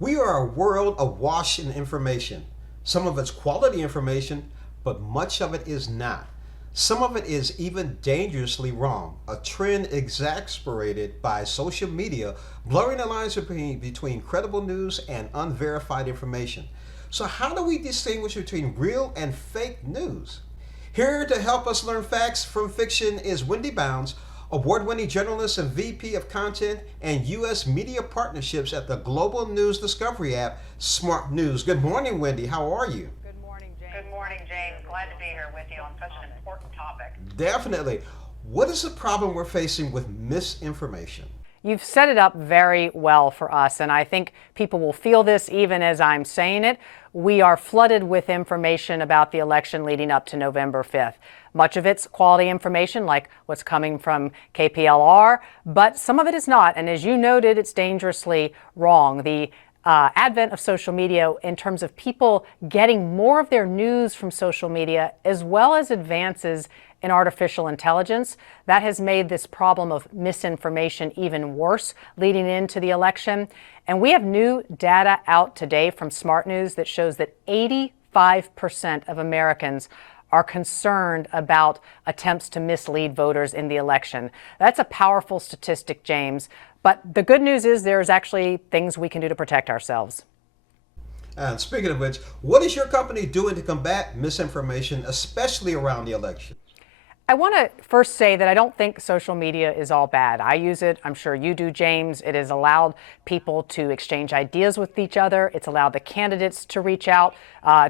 We are a world awash in information. Some of it's quality information, but much of it is not. Some of it is even dangerously wrong, a trend exasperated by social media, blurring the lines between credible news and unverified information. So, how do we distinguish between real and fake news? Here to help us learn facts from fiction is Wendy Bounds, award-winning journalist and VP of Content and U.S. Media Partnerships at the global news discovery app, SmartNews. Good morning, Wendy. How are you? Good morning, James. Glad to be here with you on such an important topic. Definitely. What is the problem we're facing with misinformation? You've set it up very well for us, and I think people will feel this even as I'm saying it. We are flooded with information about the election leading up to November 5th. Much of it's quality information, like what's coming from KPLR, but some of it is not. And as you noted, it's dangerously wrong. The advent of social media in terms of people getting more of their news from social media, as well as advances in artificial intelligence, that has made this problem of misinformation even worse leading into the election. And we have new data out today from SmartNews that shows that 85% of Americans are concerned about attempts to mislead voters in the election. That's a powerful statistic, James. But the good news is there's actually things we can do to protect ourselves. And speaking of which, what is your company doing to combat misinformation, especially around the election? I want to first say that I don't think social media is all bad. I use it. I'm sure you do, James. It has allowed people to exchange ideas with each other. It's allowed the candidates to reach out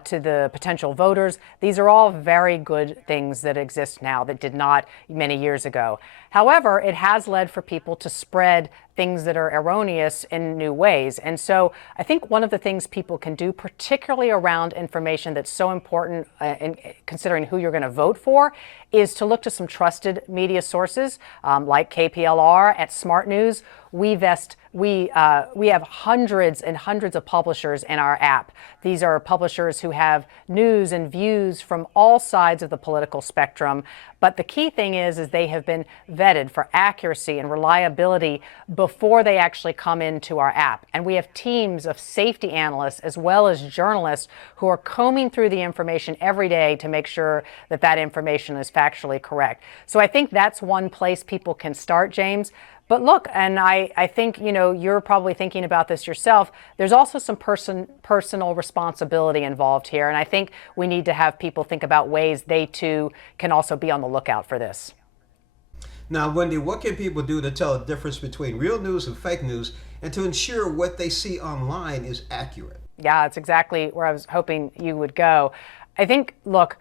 to the potential voters. These are all very good things that exist now that did not many years ago. However, it has led for people to spread things that are erroneous in new ways. And so I think one of the things people can do, particularly around information that's so important in considering who you're going to vote for, is to look to some trusted media sources like KPLR at SmartNews. We have hundreds and hundreds of publishers in our app. These are publishers who have news and views from all sides of the political spectrum. But the key thing is they have been vetted for accuracy and reliability before they actually come into our app. And we have teams of safety analysts as well as journalists who are combing through the information every day to make sure that that information is factually correct. So I think that's one place people can start, James. But look, and I think, you're probably thinking about this yourself. There's also some personal responsibility involved here. And I think we need to have people think about ways they too can also be on the lookout for this. Now, Wendy, what can people do to tell the difference between real news and fake news and to ensure what they see online is accurate? Yeah, that's exactly where I was hoping you would go. I think, look,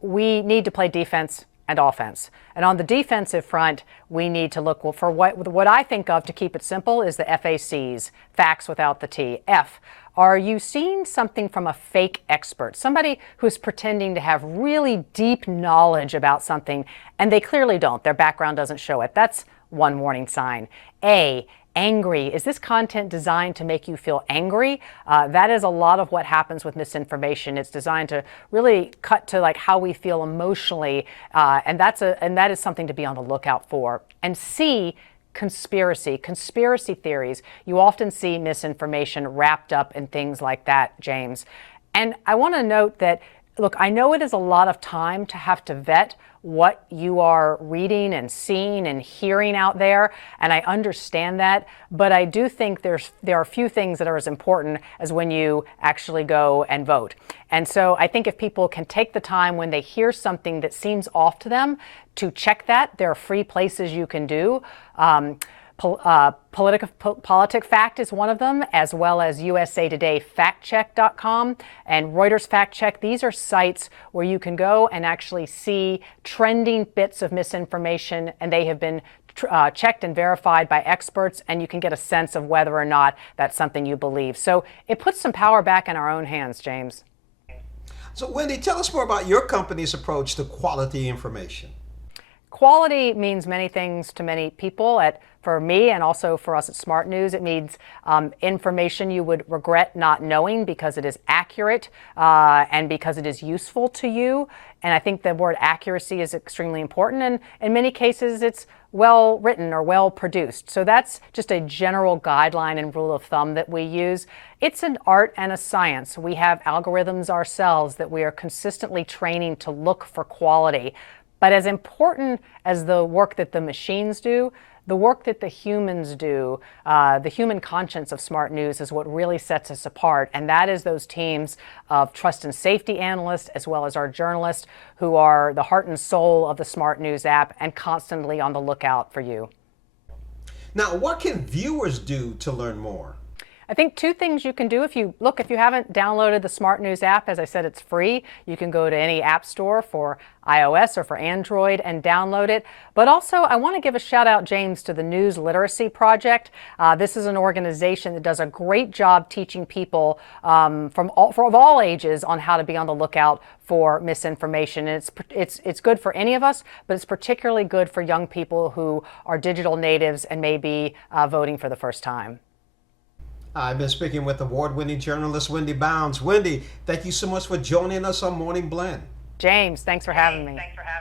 we need to play defense and offense. And on the defensive front, we need to look for what I think of, to keep it simple, is the FACs, facts without the T. F, are you seeing something from a fake expert, somebody who's pretending to have really deep knowledge about something, and they clearly don't. Their background doesn't show it. That's one warning sign. A, angry. Is this content designed to make you feel angry? That is a lot of what happens with misinformation. It's designed to really cut to like how we feel emotionally, and that is something to be on the lookout for. And C, conspiracy theories. You often see misinformation wrapped up in things like that, James. And I want to note that, look, I know it is a lot of time to have to vet what you are reading and seeing and hearing out there, and I understand that, but I do think there are a few things that are as important as when you actually go and vote. And so I think if people can take the time when they hear something that seems off to them to check that, there are free places you can do. Politic Fact is one of them, as well as USA Today factcheck.com and Reuters Fact Check. These are sites where you can go and actually see trending bits of misinformation, and they have been checked and verified by experts, and you can get a sense of whether or not that's something you believe. So it puts some power back in our own hands, James. So, Wendy, tell us more about your company's approach to quality information. Quality means many things to many people. At for me and also for us at Smart News, it means information you would regret not knowing because it is accurate and because it is useful to you. And I think the word accuracy is extremely important. And in many cases, it's well written or well produced. So that's just a general guideline and rule of thumb that we use. It's an art and a science. We have algorithms ourselves that we are consistently training to look for quality. But as important as the work that the machines do, the work that the humans do, the human conscience of Smart News is what really sets us apart. And that is those teams of trust and safety analysts, as well as our journalists, who are the heart and soul of the Smart News app and constantly on the lookout for you. Now, what can viewers do to learn more? I think two things you can do. If you haven't downloaded the Smart News app, as I said, it's free. You can go to any app store for iOS or for Android and download it. But also, I want to give a shout out, James, to the News Literacy Project. This is an organization that does a great job teaching people of all ages on how to be on the lookout for misinformation. And it's good for any of us, but it's particularly good for young people who are digital natives and may be voting for the first time. I've been speaking with award-winning journalist Wendy Bounds. Wendy, thank you so much for joining us on Morning Blend. James, thanks for having me. Thanks for having me.